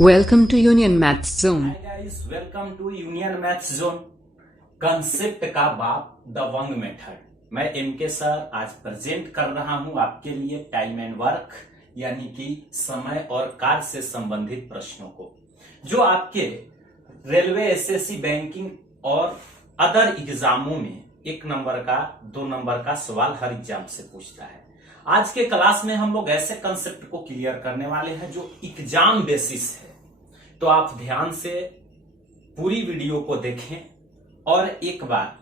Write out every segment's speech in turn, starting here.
Welcome to Union Maths Zone. Hi guys, welcome to Union Maths Zone. Concept का बाप दबंग method. मैं MK sir आज present कर रहा हूं आपके लिए टाइम एंड वर्क यानी कि समय और कार्य से संबंधित प्रश्नों को, जो आपके रेलवे, एसएससी, बैंकिंग और अदर एग्जामों में 1 नंबर का 2 नंबर का सवाल हर एग्जाम से पूछता है। आज के क्लास में हम लोग ऐसे कंसेप्ट को क्लियर करने वाले हैं जो एग्जाम बेसिस है। तो आप ध्यान से पूरी वीडियो को देखें और एक बार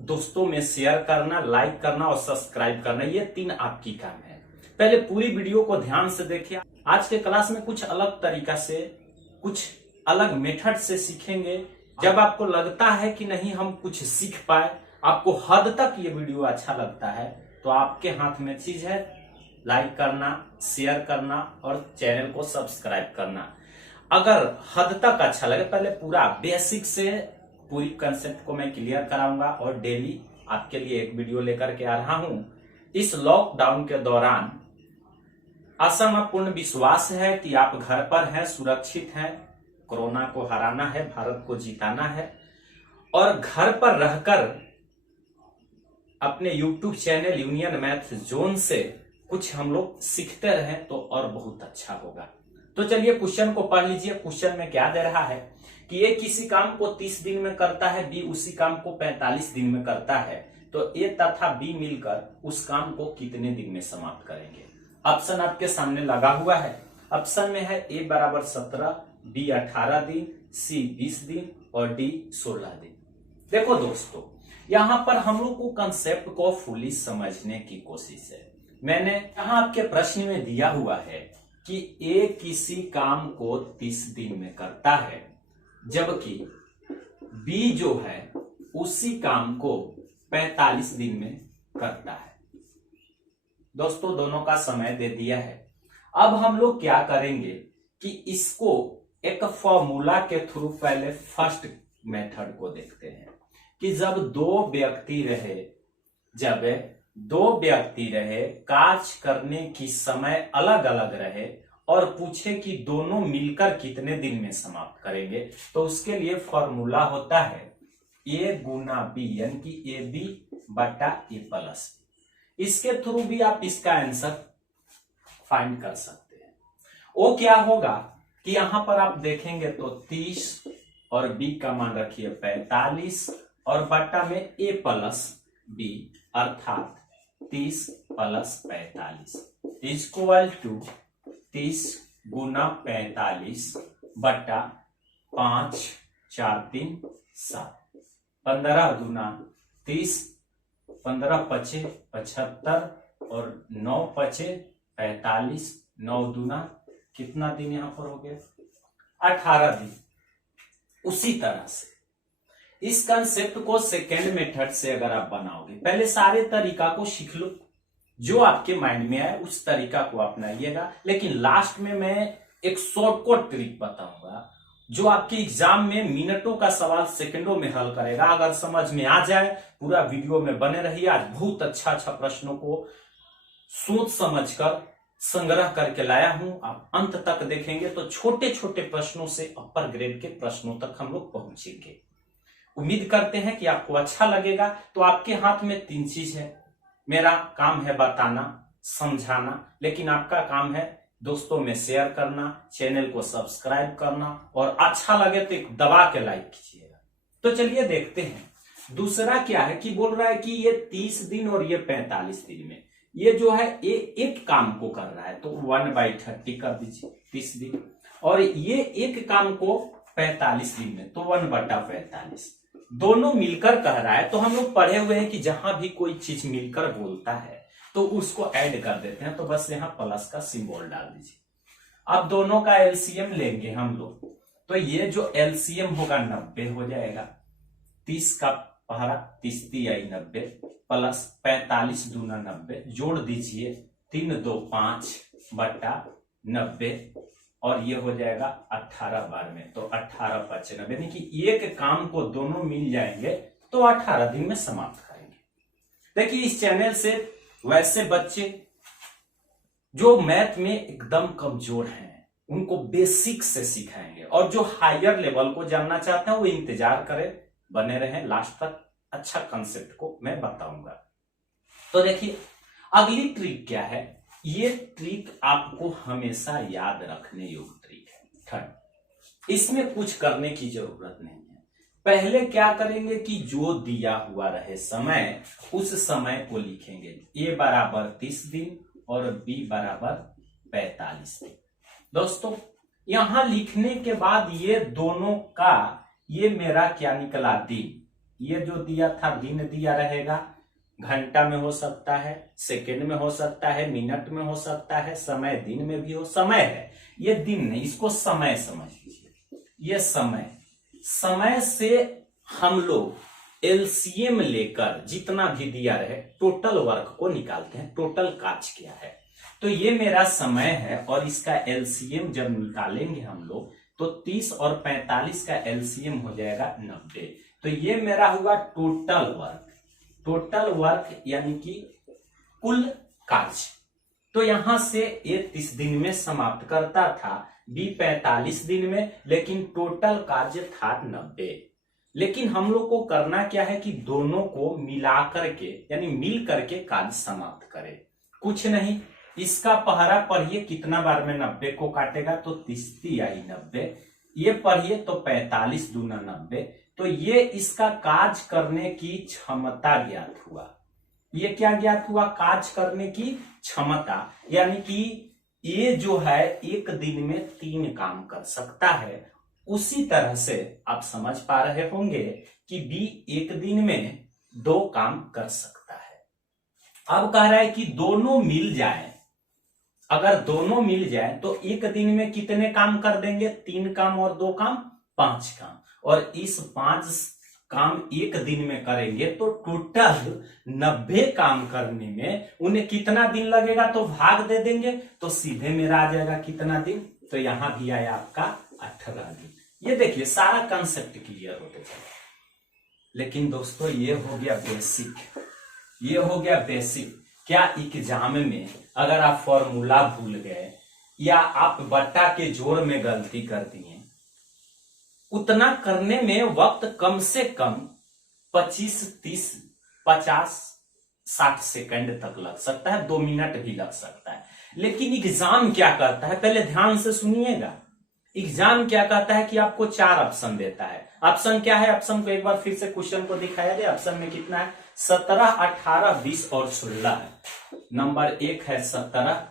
दोस्तों में शेयर करना, लाइक करना और सब्सक्राइब करना, ये 3 आपकी काम है। पहले पूरी वीडियो को ध्यान से देखिए। आज के क्लास में कुछ अलग तरीका से, कुछ अलग मेथड से सीखेंगे। जब आपको लगता है कि नहीं हम कुछ सीख पाए, आपको हद तक ये वीडियो अच्छा लगता है, तो आपके हाथ में चीज है लाइक करना, शेयर करना और चैनल को सब्सक्राइब करना। अगर हद तक अच्छा लगे, पहले पूरा बेसिक से पूरी कंसेप्ट को मैं क्लियर कराऊंगा और डेली आपके लिए एक वीडियो लेकर के आ रहा हूं। इस लॉकडाउन के दौरान आशा में पूर्ण विश्वास है कि आप घर पर हैं, सुरक्षित हैं। कोरोना को हराना है, भारत को जिताना है और घर पर रहकर अपने YouTube channel union math zone से कुछ हम लोग सीखते रहें तो और बहुत अच्छा होगा। तो चलिए क्वेश्चन को पढ़ लीजिए। क्वेश्चन में क्या दे रहा है कि ए किसी काम को 30 दिन में करता है, बी उसी काम को 45 दिन में करता है, तो ए तथा बी मिलकर उस काम को कितने दिन में समाप्त करेंगे। ऑप्शन आपके सामने लगा हुआ है। ऑप्शन में है ए बराबर 17, बी 18 दिन, सी 20 दिन और डी 16 दिन। देखो दोस्तों, यहां पर हम लोग को कंसेप्ट को फुली समझने की कोशिश है। मैंने यहां आपके प्रश्न में दिया हुआ है कि ए किसी काम को 30 दिन में करता है, जबकि बी जो है उसी काम को 45 दिन में करता है। दोस्तों, दोनों का समय दे दिया है। अब हम लोग क्या करेंगे कि इसको एक फॉर्मूला के थ्रू पहले फर्स्ट मेथड को देखते हैं कि जब दो व्यक्ति रहे, कार्य करने की समय अलग अलग रहे और पूछे कि दोनों मिलकर कितने दिन में समाप्त करेंगे, तो उसके लिए फॉर्मूला होता है ए गुना बी, यानी कि ए बी बटा ए प्लस बी। इसके थ्रू भी आप इसका आंसर फाइंड कर सकते हैं। वो क्या होगा कि यहां पर आप देखेंगे तो 30 और बी का मान रखिए 45 और बट्टा में ए प्लस बी अर्थात 30 प्लस 45 इक्वल टू 30 गुना 45 बट्टा 5 4 3 7, 15 दूना 30, 15 पचे 75 और 9 पचे 45, 9 दूना कितना दिन यहां पर हो गया 18 दिन। उसी तरह से इस कंसेप्ट को सेकेंड मेथड से अगर आप बनाओगे, पहले सारे तरीका को सीख लो, जो आपके माइंड में आए उस तरीका को अपनाइएगा, लेकिन लास्ट में मैं एक शॉर्टकट ट्रिक बताऊंगा जो आपके एग्जाम में मिनटों का सवाल सेकंडों में हल करेगा। अगर समझ में आ जाए, पूरा वीडियो में बने रहिए। आज बहुत अच्छा प्रश्नों को सोच समझकर संग्रह करके लाया हूं। आप अंत तक देखेंगे तो छोटे छोटे प्रश्नों से अपर ग्रेड के प्रश्नों तक हम लोग पहुंचेंगे। उम्मीद करते हैं कि आपको अच्छा लगेगा। तो आपके हाथ में 3 चीज है। मेरा काम है बताना, समझाना, लेकिन आपका काम है दोस्तों में शेयर करना, चैनल को सब्सक्राइब करना और अच्छा लगे तो एक दबा के लाइक कीजिएगा। तो चलिए देखते हैं दूसरा क्या है कि बोल रहा है कि ये 30 दिन और ये 45 दिन में, ये जो है ये एक काम को कर रहा है, तो 1/30 कर दीजिए 30 दिन, और ये एक काम को 45 दिन में, तो 1/45 दोनों मिलकर कह रहा है। तो हम लोग पढ़े हुए हैं कि जहां भी कोई चीज मिलकर बोलता है तो उसको ऐड कर देते हैं, तो बस यहाँ प्लस का सिंबल डाल दीजिए। अब दोनों का एलसीएम लेंगे हम लोग, तो ये जो एलसीएम होगा 90 हो जाएगा। 30 का पहरा 30 आई 90 प्लस 45 दूना 90, जोड़ दीजिए 3 2 5 बटा 90 और ये हो जाएगा 18 बार में, तो 18 5 90, यानी कि एक काम को दोनों मिल जाएंगे तो 18 दिन में समाप्त करेंगे। देखिए इस चैनल से वैसे बच्चे जो मैथ में एकदम कमजोर हैं, उनको बेसिक से सिखाएंगे, और जो हायर लेवल को जानना चाहते हैं वो इंतजार करें, बने रहें लास्ट तक, अच्छा कंसेप्ट को मैं बताऊंगा। तो देखिए अगली ट्रिक क्या है, ये ट्रिक आपको हमेशा याद रखने योग्य ट्रिक है। थर्ड, इसमें कुछ करने की जरूरत नहीं है। पहले क्या करेंगे कि जो दिया हुआ रहे समय, उस समय को लिखेंगे, a बराबर 30 दिन और b बराबर 45 दिन। दोस्तों यहां लिखने के बाद ये दोनों का, ये मेरा क्या निकला, दिन। ये जो दिया था दिन दिया रहेगा, घंटा में हो सकता है, सेकंड में हो सकता है, मिनट में हो सकता है, समय दिन में भी हो, समय है, ये दिन नहीं, इसको समय समझ लीजिए। ये समय, समय से हम लोग एलसीएम लेकर जितना भी दिया रहे टोटल वर्क को निकालते हैं, टोटल काज क्या है। तो ये मेरा समय है और इसका एलसीएम जब निकालेंगे हम लोग तो 30 और 45 का एलसीएम हो जाएगा 90। तो ये मेरा हुआ टोटल वर्क, टोटल वर्क यानी कि कुल कार्य। तो यहां से ए 30 दिन में समाप्त करता था, बी 45 दिन में, लेकिन टोटल कार्य था 90। लेकिन हम लोग को करना क्या है कि दोनों को मिला करके यानी मिल करके कार्य समाप्त करें। कुछ नहीं, इसका पहरा पढ़िए, कितना बार में 90 को काटेगा, तो 30 आई 90, ये पढ़िए तो 45 दूना 90। तो ये इसका काज करने की क्षमता ज्ञात हुआ। ये क्या ज्ञात हुआ, काज करने की क्षमता, यानी कि ये जो है एक दिन में 3 काम कर सकता है। उसी तरह से आप समझ पा रहे होंगे कि बी एक दिन में 2 काम कर सकता है। अब कह रहा है कि दोनों मिल जाए, अगर दोनों मिल जाए तो एक दिन में कितने काम कर देंगे, 3 काम और 2 काम 5 काम, और इस 5 काम एक दिन में करेंगे तो टोटल 90 काम करने में उन्हें कितना दिन लगेगा, तो भाग दे देंगे तो सीधे मेरा आ जाएगा कितना दिन, तो यहां भी आया आपका 18 दिन। ये देखिए सारा कंसेप्ट क्लियर होते चले। लेकिन दोस्तों ये हो गया बेसिक, ये हो गया बेसिक। क्या एग्जाम में अगर आप फॉर्मूला भूल गए या आप बट्टा के जोड़ में गलती कर दिए, उतना करने में वक्त कम से कम 25, 30, 50, 60 सेकंड तक लग सकता है, 2 मिनट भी लग सकता है। लेकिन एग्जाम क्या करता है, पहले ध्यान से सुनिएगा। एग्जाम क्या कहता है कि आपको 4 ऑप्शन देता है। ऑप्शन क्या है, ऑप्शन को एक बार फिर से क्वेश्चन को दिखाया जाए। ऑप्शन में कितना है, 17, 18, 20 और 16 है। नंबर 1 है 17,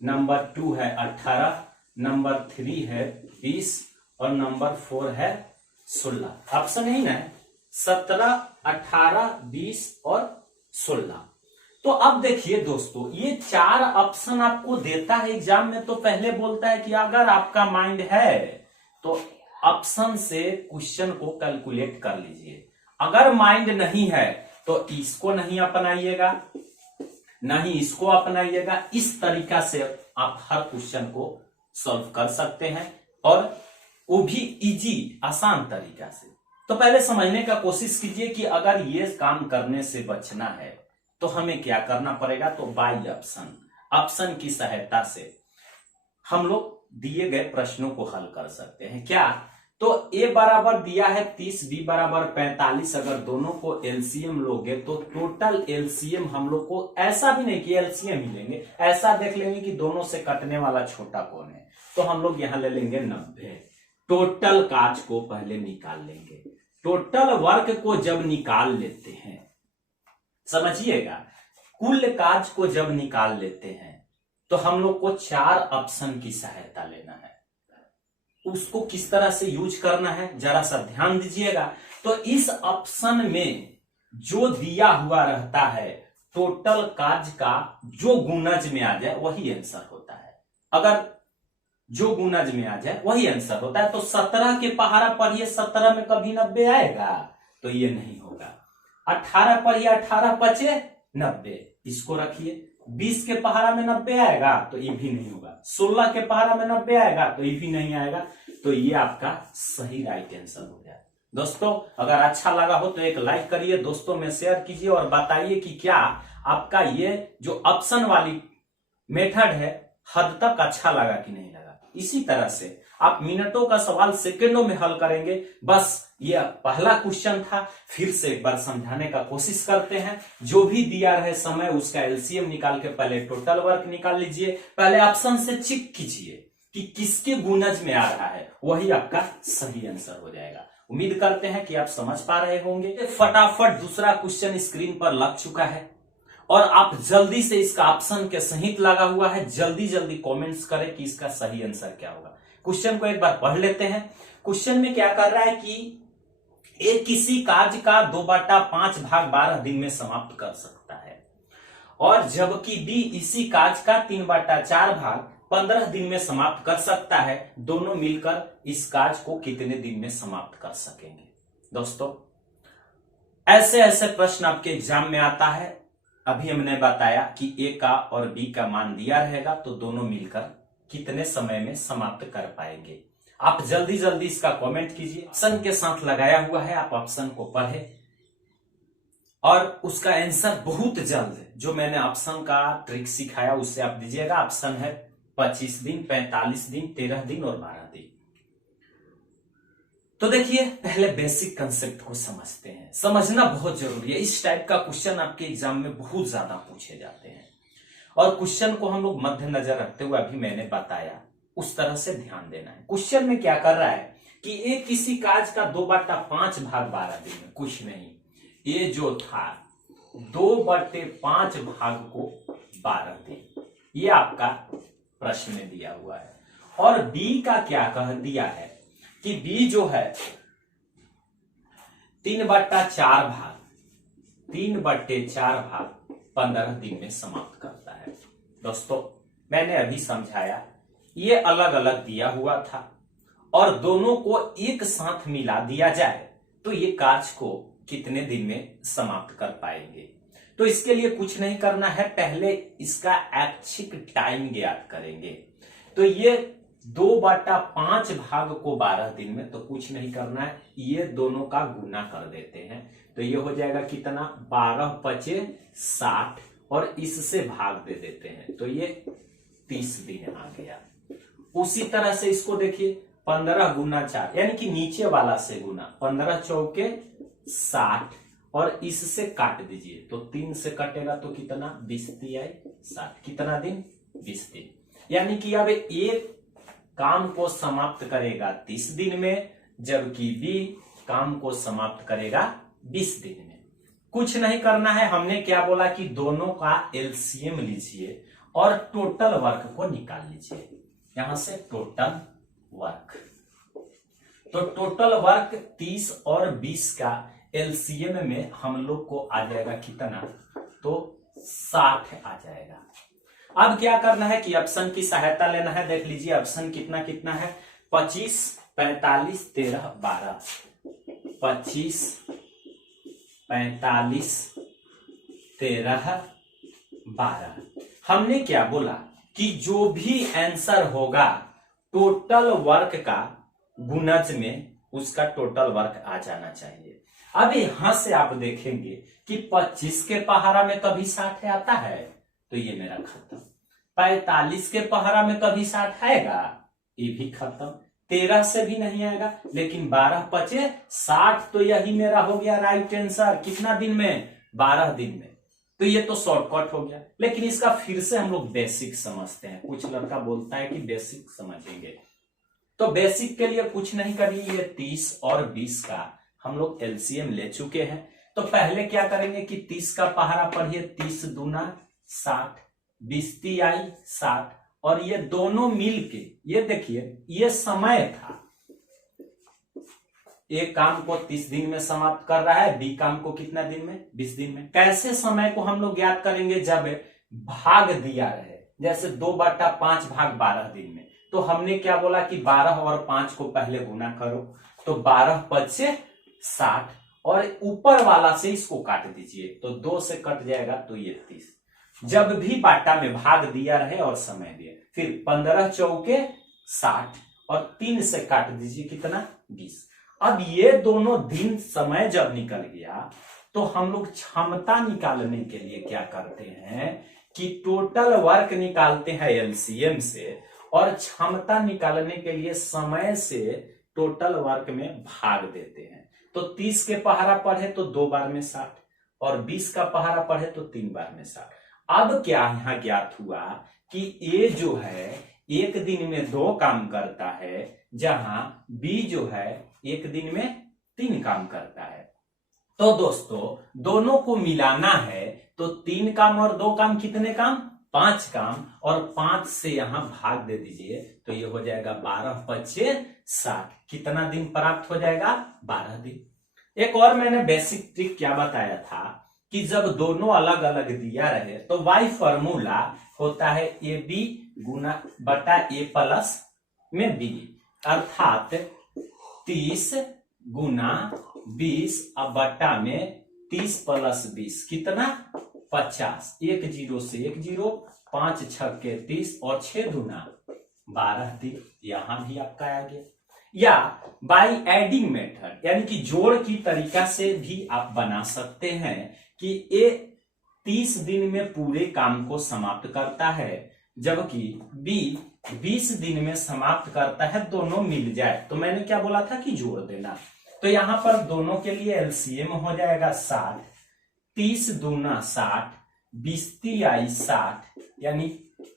नंबर 2 है 18, नंबर 3 है 20 और नंबर 4 है 16। ऑप्शन ही ना 17, 18, 20 और 16। तो अब देखिए दोस्तों, ये 4 ऑप्शन आपको देता है एग्जाम में, तो पहले बोलता है कि अगर आपका माइंड है तो ऑप्शन से क्वेश्चन को कैलकुलेट कर लीजिए। अगर माइंड नहीं है तो इसको नहीं अपनाइएगा, नहीं इसको अपनाइएगा। इस तरीका से आप हर क्वेश्चन को सॉल्व कर सकते हैं, और वो भी इजी, आसान तरीका से। तो पहले समझने का कोशिश कीजिए कि अगर ये काम करने से बचना है तो हमें क्या करना पड़ेगा। तो बाय ऑप्शन, ऑप्शन की सहायता से हम लोग दिए गए प्रश्नों को हल कर सकते हैं। क्या, तो a बराबर दिया है 30, b बराबर 45। अगर दोनों को एलसीएम लोगे तो टोटल एलसीएम हम लोग को, ऐसा भी नहीं कि एलसीएम ही लेंगे, ऐसा देख लेंगे कि दोनों से कटने वाला छोटा कौन है, तो हम लोग यहां ले लेंगे 90। टोटल काज को पहले निकाल लेंगे। टोटल वर्क को जब निकाल लेते हैं, समझिएगा, कुल काज को जब निकाल लेते हैं तो हम लोग को 4 ऑप्शन की सहायता लेना है। उसको किस तरह से यूज करना है जरा सा ध्यान दीजिएगा। तो इस ऑप्शन में जो दिया हुआ रहता है टोटल काज का, जो गुणज में आ जाए वही आंसर होता है। अगर जो गुणज में आ जाए वही आंसर होता है। तो 17 के पहाड़ा पढ़िए, 17 में कभी 90 आएगा, तो ये नहीं होगा। 18 पढ़िए, 18 पचे 90, इसको रखिए। 20 के पहाड़ा में 90 आएगा, तो ये भी नहीं होगा। 16 के पहाड़ा में 90 आएगा, तो ये भी नहीं आएगा। तो ये आपका सही राइट आंसर हो गया। दोस्तों अगर अच्छा लगा हो तो एक लाइक करिए, दोस्तों में शेयर कीजिए और बताइए कि क्या आपका ये जो ऑप्शन वाली मेथड है हद तक अच्छा लगा कि नहीं लगा। इसी तरह से आप मिनटों का सवाल सेकंडों में हल करेंगे। बस यह पहला क्वेश्चन था, फिर से एक बार समझाने का कोशिश करते हैं। जो भी दिया रहे समय उसका एलसीएम निकाल के पहले टोटल वर्क निकाल लीजिए, पहले ऑप्शन से चेक कीजिए कि किसके गुणज में आ रहा है, वही आपका सही आंसर हो जाएगा। उम्मीद करते हैं कि आप समझ पा रहे होंगे। फटाफट दूसरा क्वेश्चन स्क्रीन पर लग चुका है और आप जल्दी से इसका ऑप्शन के सहित लगा हुआ है, जल्दी जल्दी कमेंट्स करें कि इसका सही आंसर क्या होगा। क्वेश्चन को एक बार पढ़ लेते हैं। क्वेश्चन में क्या कर रहा है कि एक किसी कार्य का 2/5 भाग 12 दिन में समाप्त कर सकता है, और जबकि बी इसी कार्य का 3/4 भाग 15 दिन में समाप्त कर सकता है। दोनों मिलकर इस कार्य को कितने दिन में समाप्त कर सकेंगे। दोस्तों, ऐसे ऐसे प्रश्न आपके एग्जाम में आता है। अभी हमने बताया कि ए का और बी का मान दिया रहेगा, तो दोनों मिलकर कितने समय में समाप्त कर पाएंगे। आप जल्दी जल्दी इसका कमेंट कीजिए, ऑप्शन के साथ लगाया हुआ है, आप ऑप्शन को पढ़े और उसका आंसर बहुत जल्द, जो मैंने ऑप्शन का ट्रिक सिखाया उससे आप दीजिएगा। ऑप्शन है 25 दिन, 45 दिन, 13 दिन और 12 दिन। तो देखिए, पहले बेसिक कंसेप्ट को समझते हैं। समझना बहुत जरूरी है। इस टाइप का क्वेश्चन आपके एग्जाम में बहुत ज्यादा पूछे जाते हैं और क्वेश्चन को हम लोग मद्देनजर रखते हुए अभी मैंने बताया उस तरह से ध्यान देना है। क्वेश्चन में क्या कर रहा है कि ये किसी कार्य का 2/5 भाग 12 दिन में, कुछ नहीं, ये जो था 2/5 भाग को 12 दिन, ये आपका प्रश्न में दिया हुआ है। और बी का क्या कह दिया है कि बी जो है 3/4 भाग 15 दिन में समाप्त करता है। दोस्तों, मैंने अभी समझाया, ये अलग अलग दिया हुआ था और दोनों को एक साथ मिला दिया जाए तो ये कार्य को कितने दिन में समाप्त कर पाएंगे। तो इसके लिए कुछ नहीं करना है, पहले इसका ऐच्छिक टाइम ज्ञात करेंगे। तो ये 2/5 भाग को 12 दिन में, तो कुछ नहीं करना है, ये दोनों का गुना कर देते हैं। तो ये हो जाएगा कितना, 12×5 = 60 और इससे भाग दे देते हैं, तो ये 30 दिन आ गया। उसी तरह से इसको देखिए, 15×4 यानी कि नीचे वाला से गुना, 15×4 = 60 और इससे काट दीजिए, तो 3 से कटेगा तो कितना, 20 × 60, कितना दिन, 20 दिन। यानी कि अब एक काम को समाप्त करेगा 30 दिन में, जबकि बी काम को समाप्त करेगा 20 दिन में। कुछ नहीं करना है, हमने क्या बोला कि दोनों का एलसीएम लीजिए और टोटल वर्क को निकाल लीजिए। यहां से टोटल वर्क, तो टोटल वर्क 30 और 20 का एलसीएम में हम लोग को आ जाएगा कितना, तो 60 आ जाएगा। अब क्या करना है कि ऑप्शन की सहायता लेना है। देख लीजिए ऑप्शन कितना कितना है, 25, 45, 13, 12, 25, 45, 13, 12। हमने क्या बोला कि जो भी आंसर होगा टोटल वर्क का गुणज में उसका टोटल वर्क आ जाना चाहिए। अब यहां से आप देखेंगे कि 25 के पहाड़ा में कभी 60 आता है, तो ये मेरा खत्म। 45 के पहाड़ा में कभी 60 आएगा, ये भी खत्म। 13 से भी नहीं आएगा, लेकिन 12×5 = 60, तो यही मेरा हो गया राइट आंसर। कितना दिन में, 12 दिन में। तो ये तो शॉर्टकट हो गया, लेकिन इसका फिर से हम लोग बेसिक समझते हैं। कुछ लड़का बोलता है कि बेसिक समझेंगे, तो बेसिक के लिए कुछ नहीं करिए। ये 30 और 20 का हम लोग एलसीएम ले चुके हैं। तो पहले क्या करेंगे कि 30 का पहाड़ा पढ़िए, 30 दूना 60, 20 × 60, और ये दोनों मिलके, ये देखिए ये समय था, एक काम को 30 दिन में समाप्त कर रहा है, बी काम को कितना दिन में, 20 दिन में। कैसे समय को हम लोग ज्ञात करेंगे, जब भाग दिया रहे, जैसे 2/5 भाग 12 दिन में, तो हमने क्या बोला कि 12 और 5 को पहले गुना करो, तो 12×5 = 60 और ऊपर वाला से इसको काट दीजिए, तो 2 से कट जाएगा, तो ये 30। जब भी बाटा में भाग दिया रहे और समय दिए, फिर 15×4 = 60 और 3 से काट दीजिए, कितना, 20। अब ये दोनों दिन समय जब निकल गया, तो हम लोग क्षमता निकालने के लिए क्या करते हैं कि टोटल वर्क निकालते हैं एलसीएम से, और क्षमता निकालने के लिए समय से टोटल वर्क में भाग देते हैं। तो 30 के पहाड़ा पढ़े तो 2 बार में 60 और 20 का पहाड़ा पढ़े तो 3 बार में 60। अब क्या यहां ज्ञात हुआ कि ए जो है एक दिन में 2 काम करता है, जहां बी जो है एक दिन में 3 काम करता है। तो दोस्तों दोनों को मिलाना है तो 3 काम और 2 काम कितने काम? 5 काम, और 5 से यहां भाग दे दीजिए तो ये हो जाएगा 12 पच्चे 60। कितना दिन प्राप्त हो जाएगा? 12 दिन। एक और मैंने बेसिक ट्रिक क्या बताया था कि जब दोनों अलग अलग दिया रहे तो वाई फॉर्मूला होता है ए बी गुना बटा ए प्लस में बी, अर्थात 30 गुना 20 अब बटा में 30 प्लस 20 कितना? 50। 1 0 से 1 0, 5 6 30 और 6 दूना 12 दिन। यहां भी आपका आ गया। या बाय एडिंग मेथड यानी कि जोड़ की तरीका से भी आप बना सकते हैं कि ए 30 दिन में पूरे काम को समाप्त करता है, जबकि बी 20 दिन में समाप्त करता है, दोनों मिल जाए। तो मैंने क्या बोला था कि जोड़ देना। तो यहां पर दोनों के लिए एलसीएम हो जाएगा 60, 30 दूना 60, 20 आई 60 यानी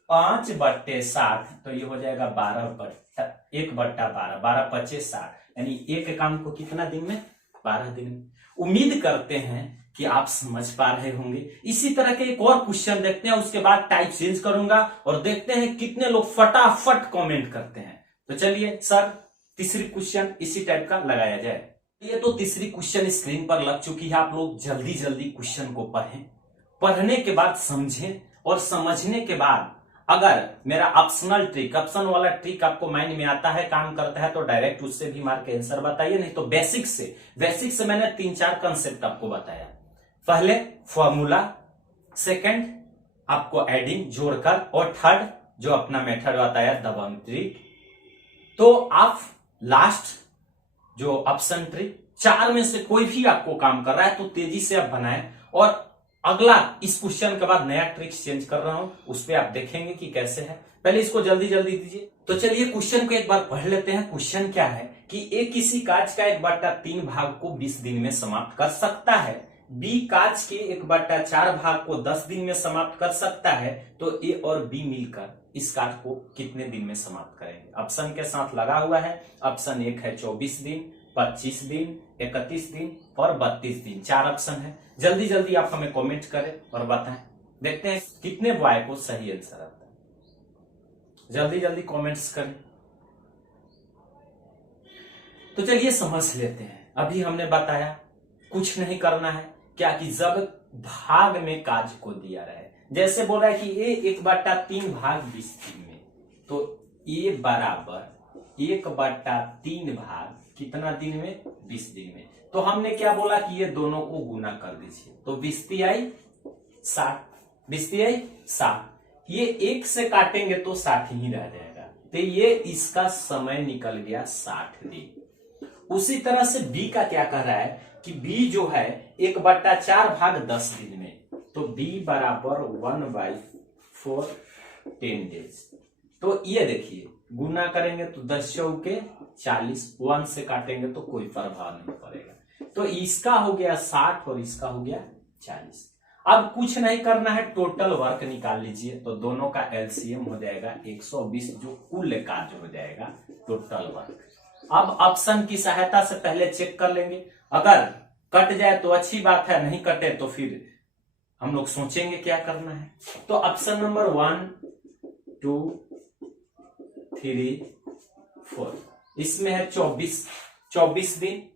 5 बट्टे 60, तो ये हो जाएगा 1/12, 12 पच्चे 60 यानी एक काम को कितना दिन में? 12 दिन में। उम्मीद करते हैं कि आप समझ पा रहे होंगे। इसी तरह के एक और क्वेश्चन देखते हैं, उसके बाद टाइप चेंज करूंगा और देखते हैं कितने लोग फटाफट कमेंट करते हैं। तो चलिए सर तीसरी क्वेश्चन इसी टाइप का लगाया जाए। ये तो तीसरी क्वेश्चन स्क्रीन पर लग चुकी है। आप लोग जल्दी जल्दी क्वेश्चन को पढ़ें, पढ़ने के बाद समझें और समझने के बाद अगर मेरा ऑप्शनल ट्रिक, ऑप्शन वाला ट्रिक आपको माइंड में आता है, काम करता है तो डायरेक्ट उससे भी मार के आंसर बताइए, नहीं तो बेसिक से मैंने 3-4 कंसेप्ट आपको बताया। पहले फॉर्मूला, सेकंड आपको एडिंग जोड़कर, और थर्ड जो अपना मेथड बताया दबंग ट्रिक। तो आप लास्ट जो ऑप्शन ट्रिक 4 में से कोई भी आपको काम कर रहा है तो तेजी से आप बनाएं, और अगला इस क्वेश्चन के बाद नया ट्रिक चेंज कर रहा हूं, उस पर आप देखेंगे कि कैसे है। पहले इसको जल्दी जल्दी दीजिए। तो चलिए क्वेश्चन को एक बार पढ़ लेते हैं। क्वेश्चन क्या है कि ए किसी काज का 1/3 भाग को 20 दिन में समाप्त कर सकता है, बी काज के 1/4 भाग को 10 दिन में समाप्त कर सकता है, तो ए और बी मिलकर इस काज को कितने दिन में समाप्त करेंगे? ऑप्शन के साथ लगा हुआ है। ऑप्शन 1 है 24 दिन, 25 दिन, 31 दिन और 32 दिन। 4 ऑप्शन है। जल्दी जल्दी आप हमें कमेंट करें और बताएं, देखते हैं कितने बॉय को सही आंसर आता है। जल्दी जल्दी कमेंट्स करें। तो चलिए समझ लेते हैं। अभी हमने बताया कुछ नहीं करना है, क्या कि जब भाग में काज को दिया रहे, जैसे बोल रहा है कि ए 1/3 भाग 20 दिन में, तो ए बराबर 1/3 भाग कितना दिन में? 20 दिन में। तो हमने क्या बोला कि ये दोनों को गुना कर दीजिए, तो 20 आई 60, 20 आई 60। ये 1 से काटेंगे तो 60 ही रह जाएगा, तो ये इसका समय निकल गया 60 दिन। उसी तरह से बी का क्या कर रहा है कि बी जो है 1/4 भाग 10 दिन में, तो बी बराबर 1/4 10 डेज। तो ये देखिए गुना करेंगे तो 10 चौके 40, 1 से काटेंगे तो कोई प्रभाव नहीं पड़ेगा। तो इसका हो गया 60 और इसका हो गया 40। अब कुछ नहीं करना है, टोटल वर्क निकाल लीजिए। तो दोनों का एलसीएम हो जाएगा 120, जो कुल कार्य हो जाएगा टोटल वर्क। अब ऑप्शन की सहायता से पहले चेक कर लेंगे, अगर कट जाए तो अच्छी बात है, नहीं कटे तो फिर हम लोग सोचेंगे क्या करना है। तो ऑप्शन नंबर 1 2 3 4 इसमें है 24 दिन,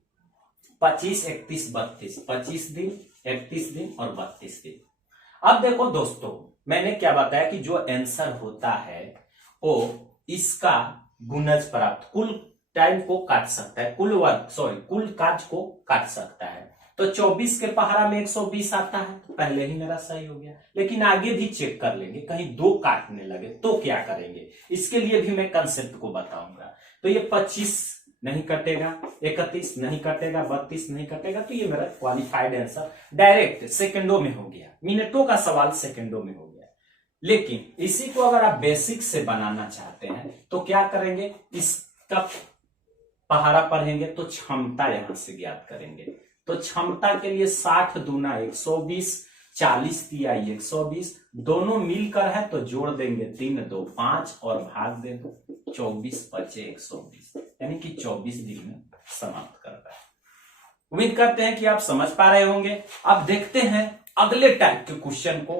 25 31 32, 25 दिन 31 दिन और 32 दिन। अब देखो दोस्तों, मैंने क्या बताया कि जो आंसर होता है वो इसका गुणज प्राप्त, कुल टाइम को काट सकता है, कुल काज को काट सकता है। तो 24 के पहाड़ा में 120 आता है, तो पहले ही मेरा सही हो गया। लेकिन आगे भी चेक कर लेंगे, कहीं 2 काटने लगे तो क्या करेंगे, इसके लिए भी मैं कंसेप्ट को बताऊंगा। तो ये 25 नहीं कटेगा, 31 नहीं कटेगा, 32 नहीं कटेगा, तो ये मेरा क्वालिफाइड आंसर डायरेक्ट सेकंडों में हो गया। मिनटों का सवाल सेकंडों में हो गया। लेकिन इसी को अगर आप बेसिक से बनाना चाहते हैं तो क्या करेंगे, इसका पहाड़ा पढ़ेंगे तो क्षमता यहां से ज्ञात करेंगे। तो क्षमता के लिए 60 दूना 120, 40 तिया 120, दोनों मिलकर है तो जोड़ देंगे 3 2 5 और भाग दे दो 24 बचे 120, यानी कि 24 दिन में समाप्त करता है। उम्मीद करते हैं कि आप समझ पा रहे होंगे। अब देखते हैं अगले टाइप के क्वेश्चन को।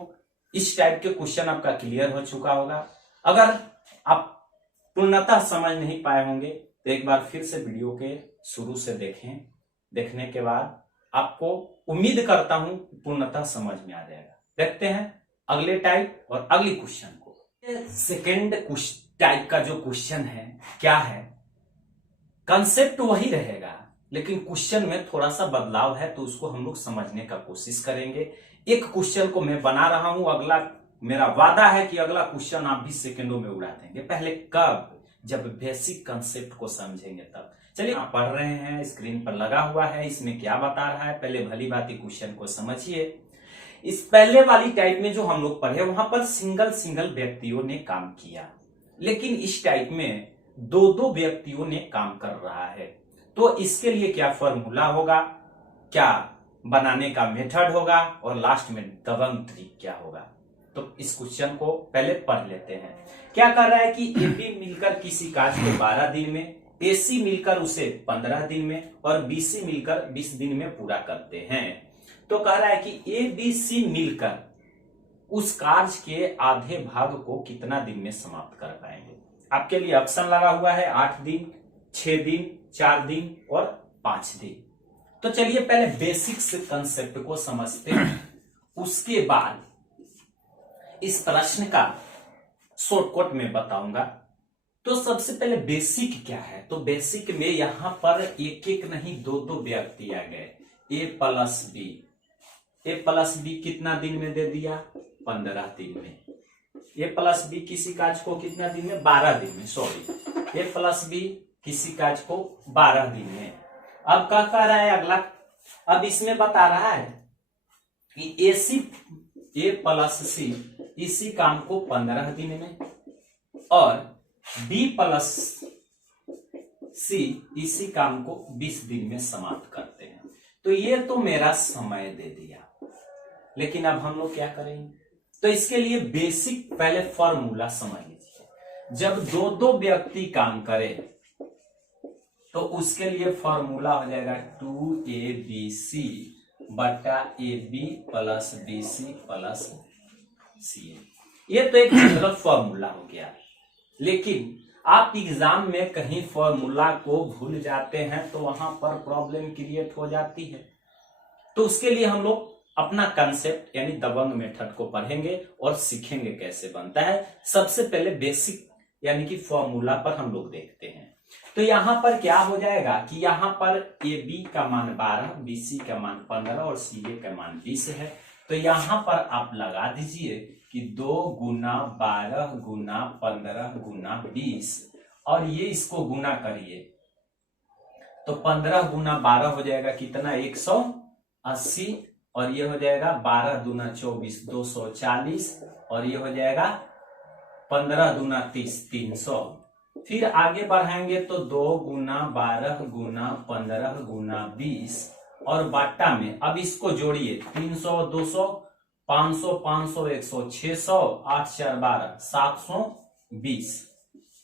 इस टाइप के क्वेश्चन आपका क्लियर हो चुका होगा। अगर आप पूर्णतः समझ नहीं पाए होंगे तो एक बार फिर से वीडियो के शुरू से देखें। देखने के बाद आपको उम्मीद करता हूं पूर्णतः समझ में आ जाएगा। देखते हैं अगले टाइप और अगली क्वेश्चन को। सेकेंड टाइप का जो क्वेश्चन है क्या है, कंसेप्ट वही रहेगा लेकिन क्वेश्चन में थोड़ा सा बदलाव है, तो उसको हम लोग समझने का कोशिश करेंगे। एक क्वेश्चन को मैं बना रहा हूं, अगला मेरा वादा है कि अगला क्वेश्चन आप भी सेकंडों में उड़ा देंगे। पहले कब, जब बेसिक कंसेप्ट को समझेंगे तब। चलिए आप पढ़ रहे हैं, स्क्रीन पर लगा हुआ है, इसमें क्या बता रहा है, पहले भली भांति क्वेश्चन को समझिए। इस पहले वाली टाइप में जो हम लोग पढ़े वहां पर सिंगल व्यक्तियों ने काम किया, लेकिन इस टाइप में दो व्यक्तियों ने काम कर रहा है। तो इसके लिए क्या फॉर्मूला होगा, क्या बनाने का मेथड होगा और लास्ट में दबंग ट्रिक क्या होगा। तो इस क्वेश्चन को पहले पढ़ लेते हैं। क्या कर रहा है कि एबी मिलकर किसी काज को 12 दिन में, एसी मिलकर उसे 15 दिन में और बीसी मिलकर 20 दिन में पूरा करते हैं। तो कह रहा है कि ए बी सी मिलकर उस कार्य के आधे भाग को कितना दिन में समाप्त कर पाएंगे। आपके लिए ऑप्शन लगा हुआ है 8 दिन, 6 दिन, 4 दिन और 5 दिन। तो चलिए पहले बेसिक्स कंसेप्ट को समझते हैं, उसके बाद इस प्रश्न का शॉर्टकट में बताऊंगा। तो सबसे पहले बेसिक क्या है, तो बेसिक में यहां पर एक एक नहीं दो व्यक्ति आ गए, ए प्लस बी। ए प्लस बी कितना दिन में दे दिया, 15 दिन में। ए प्लस बी किसी काज को कितना दिन में, 12 दिन में, सॉरी, ए प्लस बी किसी काज को 12 दिन में। अब क्या कह रहा है अगला, अब इसमें बता रहा है कि ए प्लस सी इसी काम को 15 दिन में और बी प्लस सी इसी काम को 20 दिन में समाप्त करते हैं। तो ये तो मेरा समय दे दिया, लेकिन अब हम लोग क्या करेंगे, तो इसके लिए बेसिक पहले फॉर्मूला समझ लीजिए। जब दो व्यक्ति काम करें तो उसके लिए फॉर्मूला हो जाएगा 2abc बटा ab plus bc plus ca। ये तो एक जनरल फॉर्मूला हो गया, लेकिन आप एग्जाम में कहीं फॉर्मूला को भूल जाते हैं तो वहां पर प्रॉब्लम क्रिएट हो जाती है। तो उसके लिए हम लोग अपना कंसेप्ट यानी दबंग मेथड को पढ़ेंगे और सीखेंगे कैसे बनता है। सबसे पहले बेसिक यानी कि फॉर्मूला पर हम लोग देखते हैं। तो यहां पर क्या हो जाएगा कि यहां पर ए बी का मान 12, बी सी का मान 15 और सी ए का मान 20 है। तो यहां पर आप लगा दीजिए कि 2 गुना 12 गुना 15 गुना 20 और ये इसको गुना करिए तो 15 गुना 12 हो जाएगा कितना, 180 और ये हो जाएगा 12 दूना 24 240 और ये हो जाएगा 15 दूना 30 300। फिर आगे बढ़ाएंगे तो 2 गुना 12 गुना 15 गुना 20 और बाटा में अब इसको जोड़िए 300 200 500 500 100 600 8 4 12 720।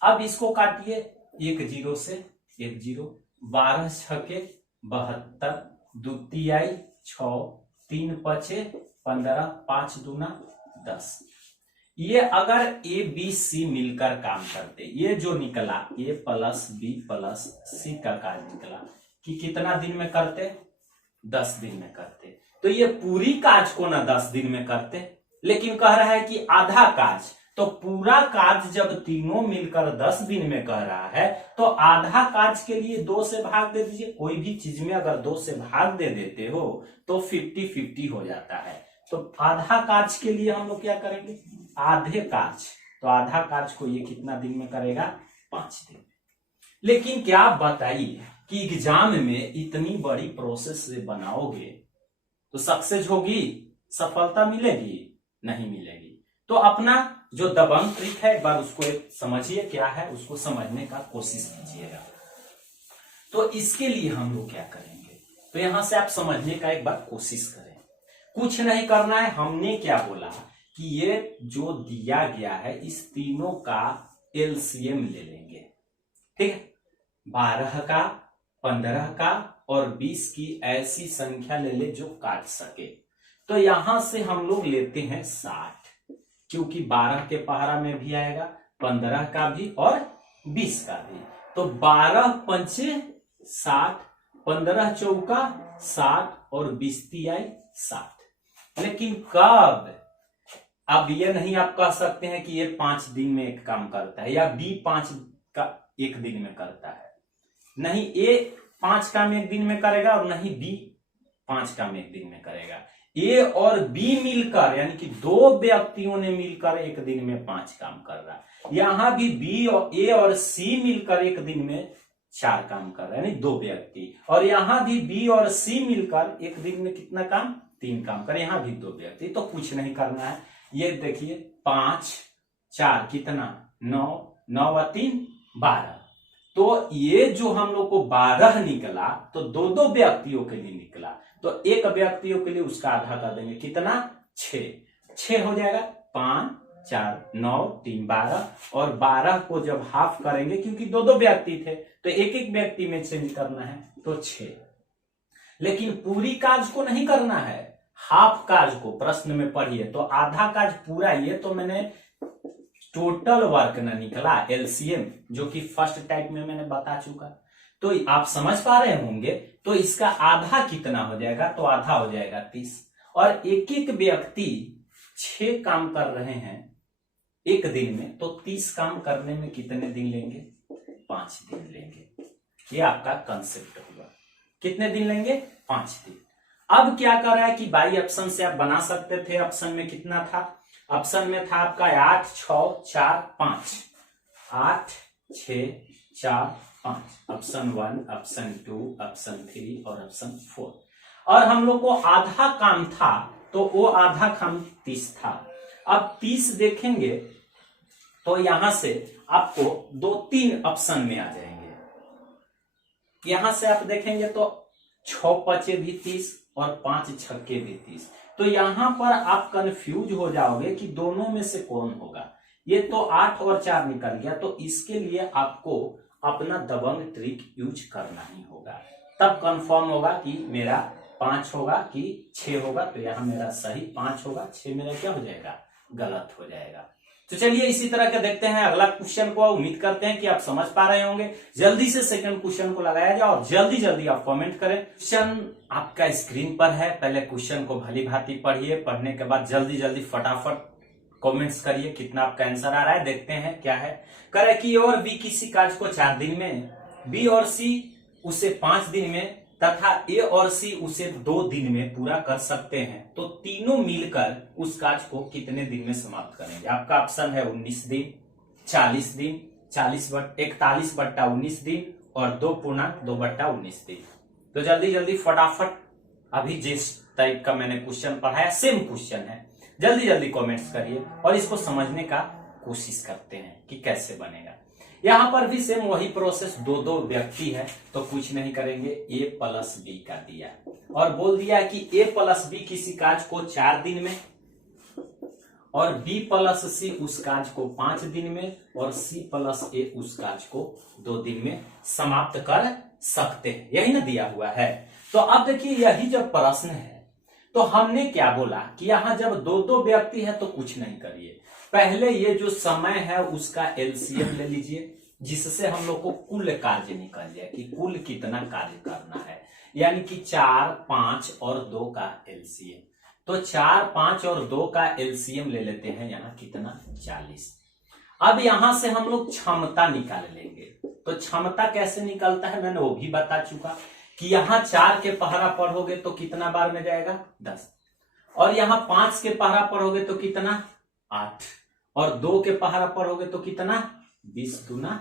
अब इसको काटिए 1 0 से 1 0, 12 6 72, 2 तिहाई 6, 3 पचे 15, 5 दूना 10। ये अगर ए बी सी मिलकर काम करते, ये जो निकला ए प्लस बी प्लस सी का कार्य निकला कि कितना दिन में करते, 10 दिन में करते। तो ये पूरी काज को ना 10 दिन में करते, लेकिन कह रहा है कि आधा काज। तो पूरा काज जब तीनों मिलकर 10 दिन में कह रहा है तो आधा काज के लिए 2 से भाग दे दीजिए। कोई भी चीज में अगर 2 से भाग दे देते हो तो 50-50 हो जाता है। तो आधा काज के लिए हम लोग क्या करेंगे, आधे काज। तो आधा काज को ये कितना दिन में करेगा, 5 दिन। लेकिन क्या आप बताइए कि एग्जाम में इतनी बड़ी प्रोसेस से बनाओगे तो सक्सेस होगी, सफलता मिलेगी, नहीं मिलेगी। तो अपना जो दबंग ट्रिक है एक बार उसको एक समझिए क्या है, उसको समझने का कोशिश कीजिएगा। तो इसके लिए हम लोग क्या करेंगे, तो यहां से आप समझने का एक बार कोशिश करें। कुछ नहीं करना है, हमने क्या बोला कि ये जो दिया गया है इस तीनों का एलसीएम ले लेंगे, ठीक है। 12 का, 15 का और 20 की ऐसी संख्या ले ले जो काट सके। तो यहां से हम लोग लेते हैं 60, क्योंकि 12 के पहाड़ा में भी आएगा, 15 का भी और 20 का भी। तो 12 पंचे 60, 15 चौका 60 और 20 तिहाई 60। लेकिन कब, अब ये नहीं आप कह सकते हैं कि ये 5 दिन में एक काम करता है या बी 5 का एक दिन में करता है, नहीं, ए 5 काम एक दिन में करेगा और नहीं बी 5 काम एक दिन में करेगा। ए और बी मिलकर, यानी कि 2 व्यक्तियों ने मिलकर एक दिन में 5 काम कर रहा है। यहां भी बी और ए और सी मिलकर एक दिन में 4 काम कर रहा है, यानी 2 व्यक्ति। और यहां भी बी और सी मिलकर एक दिन में कितना काम, 3 काम कर, यहां भी 2 व्यक्ति। तो कुछ नहीं करना है, ये देखिए 5 4 कितना 9, 9 और 3 12। तो ये जो हम लोग को 12 निकला तो 2 व्यक्तियों के लिए निकला, तो एक व्यक्तियों के लिए उसका आधा कर देंगे, कितना 6 हो जाएगा। 5 4 9 3 12 और 12 को जब हाफ करेंगे, क्योंकि 2 व्यक्ति थे तो एक एक व्यक्ति में चेंज करना है, तो 6। लेकिन पूरी काज को नहीं करना है, हाफ काज को प्रश्न में पढ़िए। तो आधा काज पूरा, ये तो मैंने टोटल वर्क ना निकला एलसीएम, जो कि फर्स्ट टाइप में मैंने बता चुका। तो आप समझ पा रहे होंगे। तो इसका आधा कितना हो जाएगा, तो आधा हो जाएगा 30। और एक एक व्यक्ति 6 काम कर रहे हैं एक दिन में, तो 30 काम करने में कितने दिन लेंगे, 5 दिन लेंगे। ये आपका कंसेप्ट हुआ। कितने दिन लेंगे, 5 दिन। अब क्या कर रहा है कि बाई ऑप्शन से आप बना सकते थे। ऑप्शन में कितना था, ऑप्शन में था आपका 8 6 4 5, 8 6 4 5, ऑप्शन 1, ऑप्शन 2, ऑप्शन 3 और ऑप्शन 4। और हम लोग को आधा काम था, तो वो आधा काम 30 था। अब 30 देखेंगे तो यहां से आपको 2-3 ऑप्शन में आ जाएंगे। यहां से आप देखेंगे तो 6 पचे भी 30 और 5 छक्के भी 30। तो यहां पर आप कंफ्यूज हो जाओगे कि दोनों में से कौन होगा। ये तो 8 और 4 निकल गया, तो इसके लिए आपको अपना दबंग ट्रिक यूज करना ही होगा, तब कंफर्म होगा कि मेरा 5 होगा कि 6 होगा। तो यहां मेरा सही 5 होगा, 6 मेरा क्या हो जाएगा, गलत हो जाएगा। तो चलिए इसी तरह के देखते हैं अगला क्वेश्चन को। उम्मीद करते हैं कि आप समझ पा रहे होंगे। जल्दी से सेकंड क्वेश्चन को लगाया जाए और जल्दी जल्दी आप कमेंट करें। क्वेश्चन आपका स्क्रीन पर है, पहले क्वेश्चन को भली भांति पढ़िए, पढ़ने के बाद जल्दी जल्दी फटाफट कमेंट्स करिए कितना आपका आंसर आ रहा है। देखते हैं क्या है। करे कि ए और बी किसी कार्य को 4 दिन में, बी और सी उसे 5 दिन में तथा ए और सी उसे 2 दिन में पूरा कर सकते हैं, तो तीनों मिलकर उस कार्य को कितने दिन में समाप्त करेंगे। आपका ऑप्शन है 19 दिन, 40 दिन, 41/19 दिन और 2/2/19 दिन। तो जल्दी जल्दी फटाफट, अभी जिस टाइप का मैंने क्वेश्चन पढ़ाया सेम क्वेश्चन है, जल्दी जल्दी कमेंट्स करिए और इसको समझने का कोशिश करते हैं कि कैसे बनेगा। यहां पर भी सेम वही प्रोसेस, 2 व्यक्ति है, तो कुछ नहीं करेंगे, ए प्लस बी का दिया और बोल दिया कि ए प्लस बी किसी कार्य को 4 दिन में और बी प्लस सी उस कार्य को 5 दिन में और सी प्लस ए उस कार्य को 2 दिन में समाप्त कर सकते हैं। यही ना दिया हुआ है। तो अब देखिए यही जब प्रश्न है तो हमने क्या बोला कि यहां जब 2 व्यक्ति है तो कुछ नहीं करिए, पहले ये जो समय है उसका एलसीएम ले लीजिए, जिससे हम लोग को कुल कार्य निकल जाए कि कुल कितना कार्य करना है, यानी कि 4 5 और 2 का एलसीएम। तो 4 5 और 2 का एलसीएम ले लेते हैं, यहाँ कितना 40। अब यहां से हम लोग क्षमता निकाल लेंगे। तो क्षमता कैसे निकलता है मैंने वो भी बता चुका कि यहां 4 के पहरा पढ़ोगे तो कितना बार में जाएगा 10, और यहां 5 के पहरा पढ़ोगे तो कितना 8, और 2 के पहरा पढ़ोगे तो कितना 20 दूना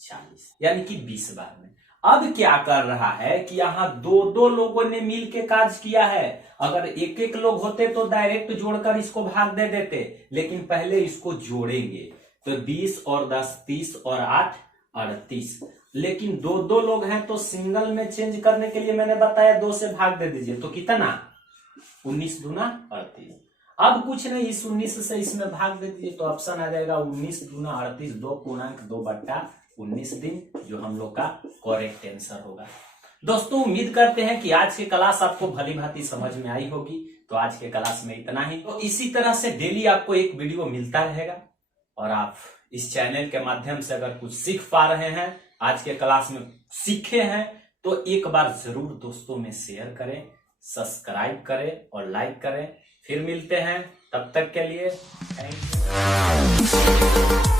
40, यानी कि 20 बार में। अब क्या कर रहा है कि यहाँ दो दो लोगों ने मिल के काज किया है। अगर एक एक लोग होते तो डायरेक्ट जोड़कर इसको भाग दे देते, लेकिन पहले इसको जोड़ेंगे। तो 20 और 10 30 और 8 38। लेकिन दो दो लोग हैं तो सिंगल में चेंज करने के लिए मैंने बताया 2 से भाग दे दीजिए, तो कितना 19 दूना 38। अब कुछ नहीं, इस 19 से इसमें भाग दे दीजिए तो ऑप्शन आ जाएगा 19 दूना 38 2.2/19 दिन, जो हम लोग का करेक्ट आंसर होगा। दोस्तों उम्मीद करते हैं कि आज की क्लास आपको भली भांति समझ में आई होगी। तो आज के क्लास में इतना ही। तो इसी तरह से डेली आपको एक वीडियो मिलता रहेगा और आप इस चैनल के माध्यम से अगर कुछ सीख पा रहे हैं, आज के क्लास में सीखे हैं, तो एक बार जरूर दोस्तों में शेयर करें, सब्सक्राइब करें और लाइक करें। फिर मिलते हैं, तब तक के लिए थैंक यू।